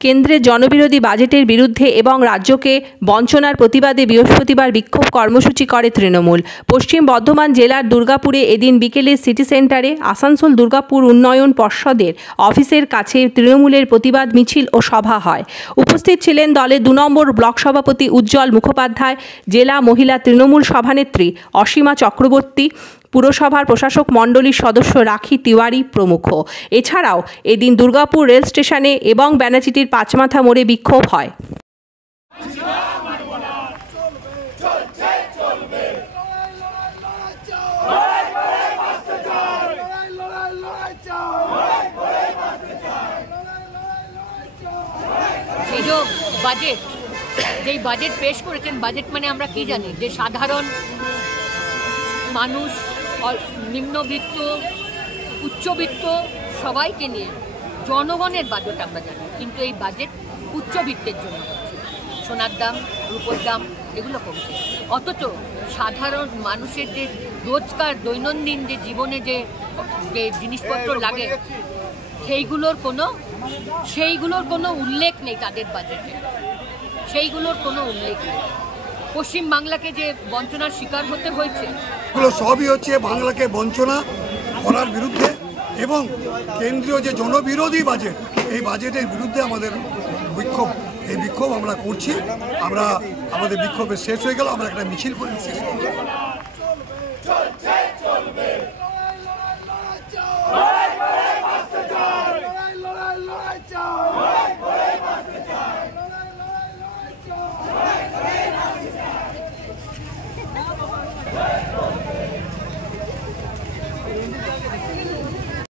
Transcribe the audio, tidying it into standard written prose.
কেন্দ্রের জনবিরোধী বাজেটের বিরুদ্ধে এবং রাজ্যকে বঞ্চনার প্রতিবাদে বৃহস্পতিবার বিক্ষোভ কর্মসূচি করে তৃণমূল। পশ্চিম বর্ধমান জেলার দুর্গাপুরে এদিন বিকেলে সিটি সেন্টারে আসানসোল দুর্গাপুর উন্নয়ন পর্ষদের অফিসের কাছে তৃণমূলের প্রতিবাদ মিছিল ও সভা হয়। উপস্থিত ছিলেন দলের 2 নম্বর ব্লক সভাপতি উজ্জ্বল মুখোপাধ্যায়, জেলা মহিলা তৃণমূল সভানেত্রী অসীমা চক্রবর্তী, পুরসভার প্রশাসক মণ্ডলীর সদস্য রাখি তিওয়ারি প্রমুখ। এছাড়াও এদিন দুর্গাপুর রেল স্টেশনে এবং ব্যানাচিটির পাঁচমাথা মোড়ে বিক্ষোভ হয়। যেই বাজেট পেশ করেছেন, বাজেট মানে আমরা কি জানি যে সাধারণ মানুষ, নিম্নবিত্ত, উচ্চবিত্ত সবাইকে নিয়ে জনগণের বাজেট আমরা জানি, কিন্তু এই বাজেট উচ্চবিত্তের জন্য হচ্ছে। সোনার দাম, রূপোর দাম এগুলো কমছে, অথচ সাধারণ মানুষের যে রোজকার দৈনন্দিন যে জীবনে যে জিনিসপত্র লাগে সেইগুলোর কোনো উল্লেখ নেই তাদের বাজেটে, সেইগুলোর কোনো উল্লেখ নেই। পশ্চিমবাংলাকে যে বঞ্চনার শিকার হতে হয়েছে, এগুলো সবই হচ্ছে বাংলাকে বঞ্চনা করার বিরুদ্ধে এবং কেন্দ্রীয় যে জনবিরোধী বাজেট, এই বাজেটের বিরুদ্ধে আমাদের বিক্ষোভ। এই বিক্ষোভ আমরা করছি। আমাদের বিক্ষোভের শেষ হয়ে গেল, আমরা একটা মিছিল করে শেষ করব।